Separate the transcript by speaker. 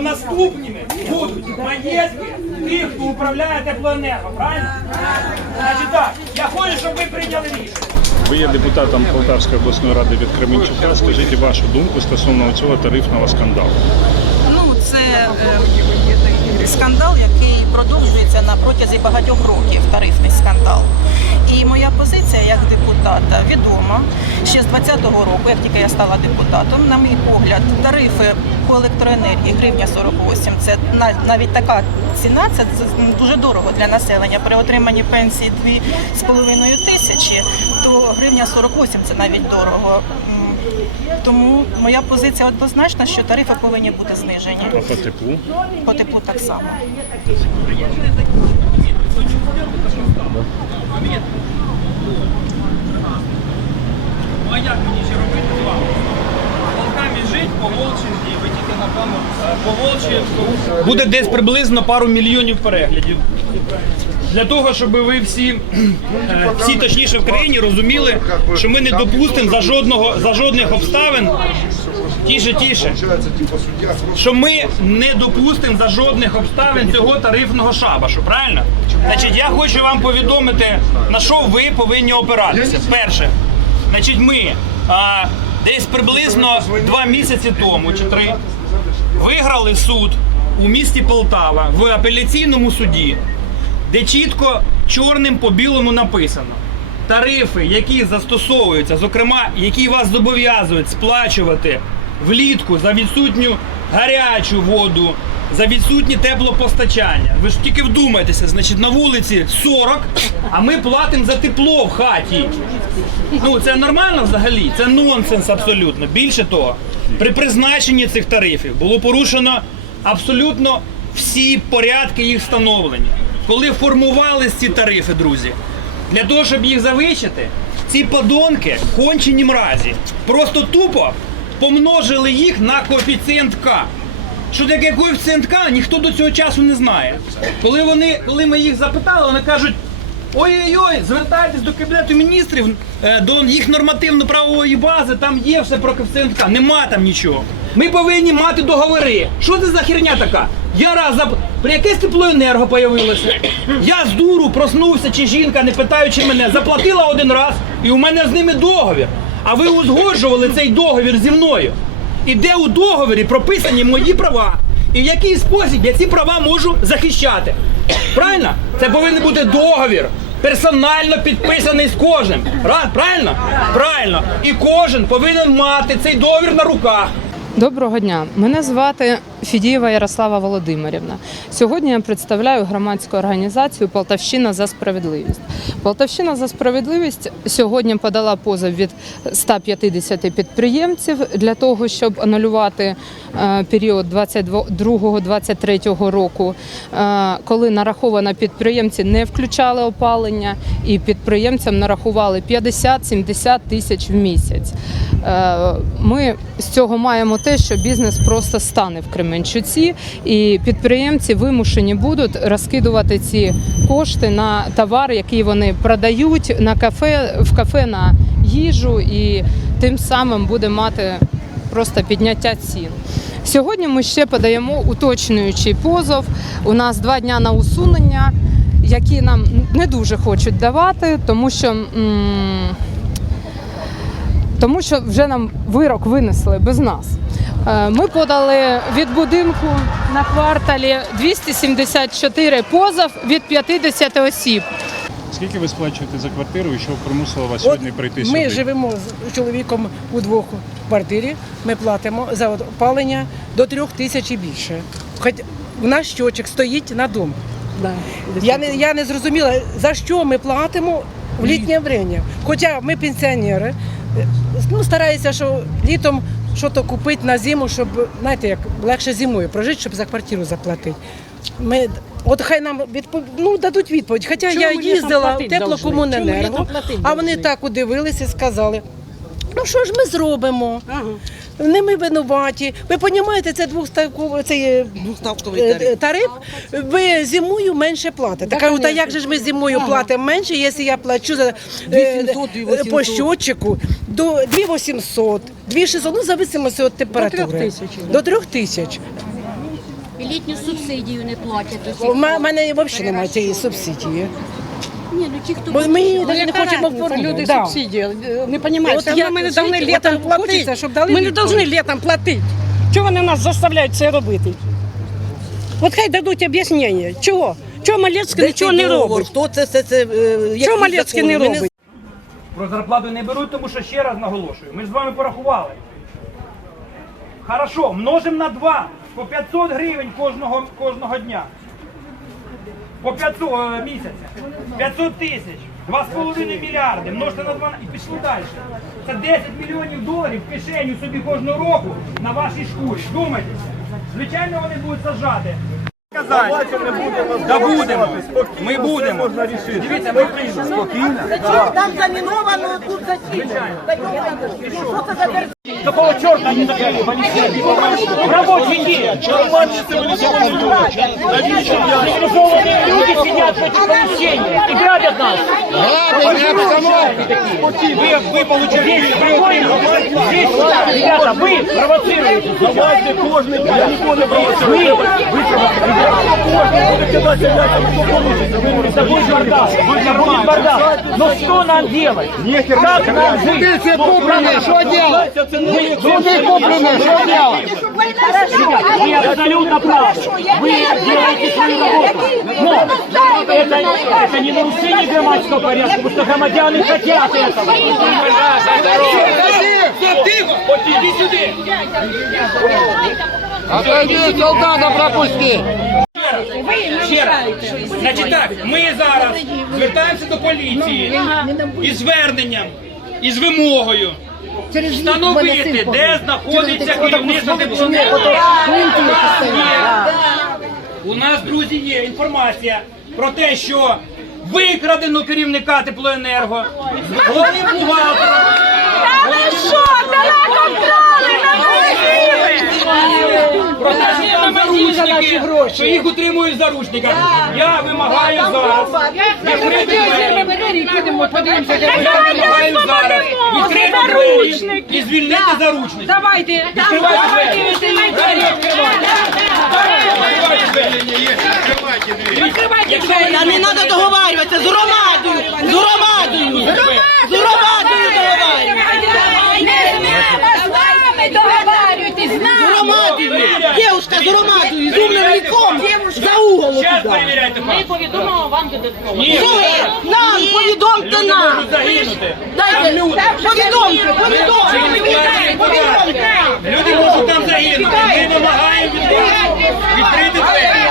Speaker 1: Наступними будуть маєтки тих, хто управляє теплоенерго, правильно? Значить так, я хочу, щоб ви прийняли рішення.
Speaker 2: Ви є депутатом Полтавської обласної ради від Кременчука. Скажіть вашу думку стосовно цього тарифного скандалу.
Speaker 3: Ну, це е, скандал, який продовжується на протязі багатьох років, тарифний скандал. І моя позиція як депутата відома ще з 20-го року, як тільки я стала депутатом, на мій погляд, тарифи по електроенергії гривня 48, це на- навіть така ціна, це дуже дорого для населення. При отриманні пенсії 2,5 тисячі, то гривня 48 це навіть дорого. Тому моя позиція однозначна, що тарифи повинні бути знижені.
Speaker 2: А по теплу?
Speaker 3: По теплу так само.
Speaker 1: А як мені ще робити з вами? Волками жить, по волчі, і ви тільки на камеру. По волчі буде десь приблизно пару мільйонів переглядів. Для того, щоб ви всі, е, всі точніше в країні розуміли, що ми не допустимо за жодного за жодних обставин. Тіше, тіше. Що ми не допустимо за жодних обставин цього тарифного шабашу, правильно? Значить, я хочу вам повідомити, на що ви повинні опиратися. Перше, значить, ми а, десь приблизно два місяці тому чи три виграли суд у місті Полтава в апеляційному суді, де чітко чорним по білому написано. Тарифи, які застосовуються, зокрема, які вас зобов'язують сплачувати влітку за відсутню гарячу воду, за відсутнє теплопостачання. Ви ж тільки вдумайтеся, значить на вулиці 40, а ми платимо за тепло в хаті. Ну це нормально взагалі? Це нонсенс абсолютно. Більше того, при призначенні цих тарифів було порушено абсолютно всі порядки їх встановлення. Коли формувались ці тарифи, друзі, для того, щоб їх завищити, ці подонки кончені мразі. Просто тупо помножили їх на коефіцієнт К. Що таке коефіцієнт К, ніхто до цього часу не знає. Коли вони, коли ми їх запитали, вони кажуть. Ой-ой-ой, звертайтесь до Кабінету міністрів, е, до їх нормативно-правової бази, там є все про коефіцієнт К. Нема там нічого. Ми повинні мати договори. Що це за херня така? Я раз зап... при якесь теплоенерго появилося. Я з дуру проснувся, чи жінка, не питаючи мене, заплатила один раз, і у мене з ними договір. А ви узгоджували цей договір зі мною. І де у договорі прописані мої права. І в який спосіб я ці права можу захищати. Правильно? Це повинен бути договір. Персонально підписаний з кожним. Правильно? Правильно. І кожен повинен мати цей договір на руках.
Speaker 4: Доброго дня. Мене звати Фідієва Ярослава Володимирівна. Сьогодні я представляю громадську організацію Полтавщина за справедливість. Полтавщина за справедливість сьогодні подала позов від 150 підприємців для того, щоб анулювати е, період 22-23 року, е, коли нараховано підприємці не включали опалення, і підприємцям нарахували 50-70 тисяч в місяць. Е, Ми з цього маємо те, що бізнес просто стане в Кременчуці, і підприємці вимушені будуть розкидувати ці кошти на товар, який вони продають на кафе в кафе на їжу, і тим самим буде мати просто підняття цін. Сьогодні ми ще подаємо уточнюючий позов. У нас два дня на усунення, які нам не дуже хочуть давати, тому що. м, тому що вже нам вирок винесли без нас. Е, Ми подали від будинку на кварталі 274 позов від 50 осіб.
Speaker 2: Скільки ви сплачуєте за квартиру і що примусило вас сьогодні прийти сюди?
Speaker 5: Ми живемо з чоловіком у двох квартирі. Ми платимо за опалення до трьох тисяч і більше. Хоч в нас щочок стоїть на дом. Я не, я не зрозуміла, за що ми платимо в літнє время. Хоча ми пенсіонери, е, ну, стараюся, що літом щось купити на зиму, щоб знаєте, як легше зимою прожити, щоб за квартиру заплатити. Ми, от хай нам відпов... ну, дадуть відповідь. Хоча
Speaker 6: Чому
Speaker 5: я їздила в теплокомуненерго, а вони так удивилися і сказали: ну що ж ми зробимо?
Speaker 6: Ага.
Speaker 5: Не ми винуваті. Ви розумієте, це двохставковий цей е, е, тариф. Ви зимою менше платите. Кажу, та як же ж ми зимою платимо менше, якщо я плачу за е, е, по щотчику до 2800, 2600, ну, зависимості від температури. До 3 тисяч.
Speaker 6: І літню субсидію не платять.
Speaker 5: У мене взагалі немає цієї субсидії.
Speaker 6: Ні, ну ті, хто
Speaker 5: Бо ми її
Speaker 7: Ну,
Speaker 5: навіть не
Speaker 7: яка
Speaker 5: хочемо оформити.
Speaker 7: Люди
Speaker 5: Да.
Speaker 7: субсидії е, не розуміють.
Speaker 5: От
Speaker 7: Все одно ми не повинні літом платити.
Speaker 5: хочеться, щоб дали
Speaker 7: Ми не
Speaker 5: відповідь.
Speaker 7: повинні літом платити. Чого вони нас заставляють це робити? От хай дадуть об'яснення. Чого? Чого Малецький нічого не робить?
Speaker 8: Хто це, це, це, е,
Speaker 7: Чого Малецький не робить?
Speaker 1: Про зарплату не беруть, тому що ще раз наголошую. Ми ж з вами порахували. Хорошо, множимо на 2. По 500 гривень кожного, кожного дня. По 500 е, місяця. 500 тисяч. 2,5 мільярди. Множте на 2 і пішли далі. Це 10 мільйонів доларів в кишеню собі кожного року на вашій шкурі. Думайтеся. Звичайно, вони будуть сажати. Да будемо. Ми будемо. Дивіться, ми прийшли.
Speaker 8: Там заміновано, тут засіяно.
Speaker 1: Какого черта они закрыли В рабочий день. Цивилизованные люди сидят в этих помещениях и грабят нас. Вы, вы получаете здесь, вы, здесь, ребята, вы провоцируете. Давайте кожный, никто не провоцирует. Вы, провоцируете. Будет бардак. Это будет бардак. Но что нам делать? Как нам жить? Что делать? Люди куплены, что делать? Вы абсолютно правы. Вы делаете свою работу. Но это, это не нарушение громадского порядка, потому что громадяне хотят этого. Тихо! Иди сюда!
Speaker 9: Отойди, солдата пропусти!
Speaker 1: Ще раз. Значить так, ми зараз звертаємося до поліції із зверненням, із вимогою встановити, де знаходиться керівництво теплоенерго. У нас, друзі, є інформація про те, що викрадено керівника теплоенерго, головним бухгалтером. Про те, що заручники, що їх утримують в заручниках. Я вимагаю зараз. відкрити двері. Я вимагаю зараз. відкрити двері і звільнити заручників.
Speaker 7: Давайте,
Speaker 1: Відкривайте двері. Двері. Відкривайте. Якщо ви
Speaker 8: Та не треба договарюватися з громадою, з громадою, з громадою договарюватися. З громадою, дівчинка з громадою, з умним віком, за угол туди.
Speaker 1: Ми
Speaker 6: повідомимо вам додатково.
Speaker 8: Нам, повідомте нам. Дайте, повідомте, повідомте,
Speaker 1: повідомте. Люди можуть
Speaker 8: там
Speaker 1: загинути, ми вимагаємо від вас. Відкрити двері.